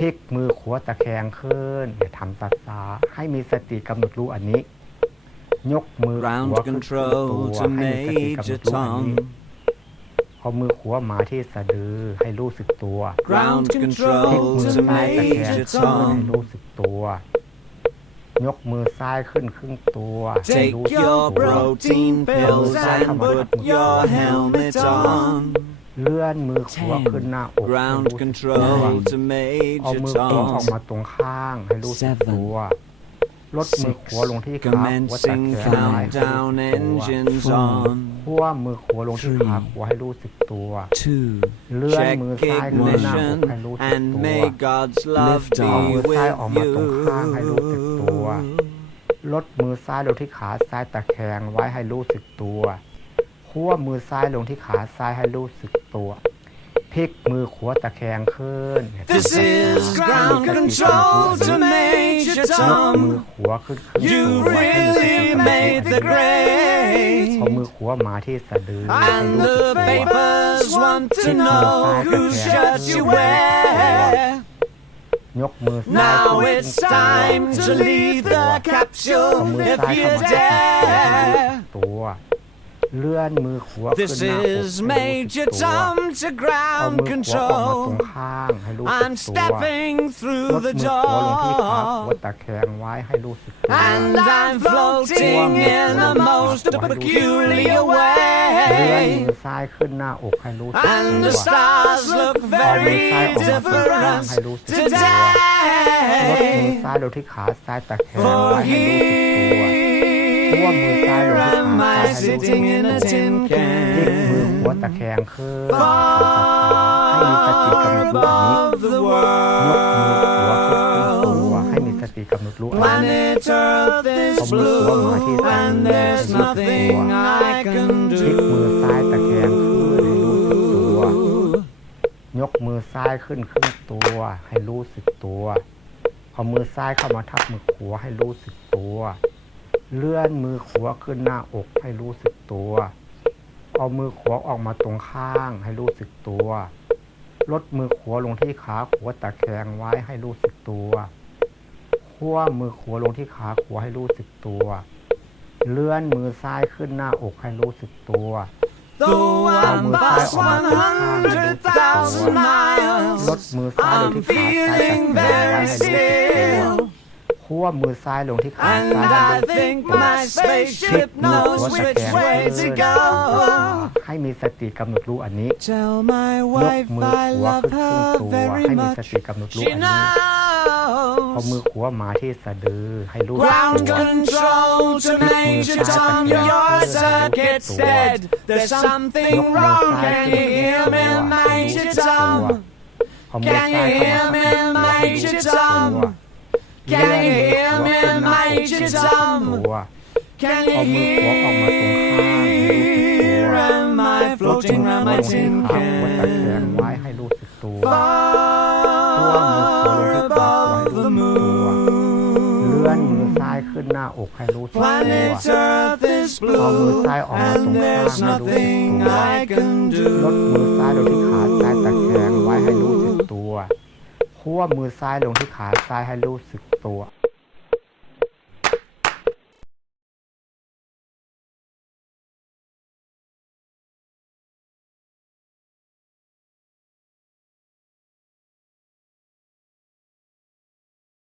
พลิกมือขวาตะแคงขึ้นอย่าทำตัดสาให้มีสติกำหนดรู้อันนี้ ยกมือข Ground วาขึ้นขึ้นตั control ว to ให้มีสติกำหน Major ดรู้อันนี้ Tom. เอามือขวามาที่สะดือให้รู้สึกตัว Ground พลิก control มือ to ซ้ายตะแคง Major ขึ้นให้ Tom. รู้สึกตัว ยกมือซ้ายขึ้นครึ่งตัวให้ Take รู้สึก your ตัว protein pills and put your helmet on. เลื่อนมือขวาขึ้นหน้าอกให้ Ground รู้สึกตัว control to เอา Major มือขวาออก Tom. มาตรงข้างให้รู้สึกตัวลดมือขวาลงที่ขาขวาตะ Commencing แคงไว้ให้รู้สึก countdown ตัว engines on. ขั้วมือขวาลงที่ขาขวาให้รู้สึกตัว two, เลื่อน Check มือซ้ายขึ้นหน้าอก ignition ให้รู้สึก and ตัว may God's love Lift be เอามือ with ซ้ายออกมาตรงข้างให้รู้สึกตัว you. ลดมือซ้ายลงที่ขาซ้ายตะแคงไว้ให้รู้สึกตัว ขั้วมือซ้ายลงที่ขาซ้ายให้รู้สึกตัวพลิกมือขวาตะแคงขึ้น This is ground control to Major ยกมือ Tom. ขวาขึ้นขึ้น You ตัวให้มีสติ really กำหนดรู้ made the เอา grade. มือขวามาที่สะดือให้ And รู้สึก the ตัว papers want to know whose shirt you wear. ยกมือซ้าย Now ขึ้น it's ขึ้นตัว time to leave the เอา capsule มือ if ซ้าย you เข้ามาที่สะดือให้รู้สึ dare. กตัว เลื่อนมือขวาขึ้น This หน้าอก is ให้รู้สึ Major กตัว Tom to เอา ground มือขวาออกมาตรง control. ข้างให้รู้สึ I'm กตัว stepping ล through ด the มือขวาลงที่ขาขวา door. ตะแคงไว้ให้รู้สึกตัว And I'm floating in a most peculiar เลื่อน way. มือซ้ายขึ้นหน้าอกให้รู้สึก And ตั the ว stars look เอามือ very ซ้ายออกมาตรงข้าง different ให้รู้สึกตัวลดมือ today. ซ้ายลงที่ขาซ้ายตะแคง For ไว้ให้รู้สึกตัว here am I sitting in a tin พลิกมือ can หัวตะแคงขึ้น far ให้มีสติกำหนดรู้อันนี้ above the ยกมือหัวขึ้นขึ้นตัว world. ให้มีสติกำหนดรู้อันนี้ Planet Earth is blue, and there's nothing I can พลิกมือซ้ายตะแคงขึ้นให้รู้สึกตัว do. ยกมือซ้ายขึ้นครึ่งตัว ให้รู้สึกตัวเอามือซ้ายเข้ามาทับมือขวาให้รู้สึกตัว เลื่อนมือขวาขึ้นหน้าอกให้รู้สึกตัว เอามือขวาออกมาตรงข้างให้รู้สึกตัว ลดมือขวาลงที่ขาขวาตะแคงไว้ให้รู้สึกตัว ขั้วมือขวาลงที่ขาขวาให้รู้สึกตัว เลื่อนมือซ้ายขึ้นหน้าอกให้รู้สึกตัว Though I'm past 100,000ล miles, ดมือซ้ายลง I'm ที่ขาซ้ายตะ feeling แคงไว้ very ให้รู้สึกตัว still. ขั้วมือซ้ายลงที่ขา And ซ้าย I think my spaceship knows which way to go. ให้มีสติกำหนดรู้อันนี้ Tell my ยก wife มือ I ขวา love ขึ้นครึ่ง her ตัว very ให้มีส much. ติกำหนดรู้ She อันนี้เอา knows. มือขวามาที่สะดือให้รู้สึก Ground ตัว control to Major Tom, your circuit's dead. There's something wrong. Can you hear me, Major Tom? เอามือ Can ซ้า you ยเข้า hear มา me, ทับมือขวา Major ให้รู้สึกตัว Tom? Can you hear me, Major Tom? ตัว Can เอา you มือขวาออกมาตรง Can you hear me, Major Tom? Can you hear? Am I floating round my tin can? Far above the moon. Planet Earth is blue, and there's nothing I can do. คว้ให้รู้สึก do. ตัวขั้วมือซ้ายลงที่ขาซ้ายให้รู้สึกตัว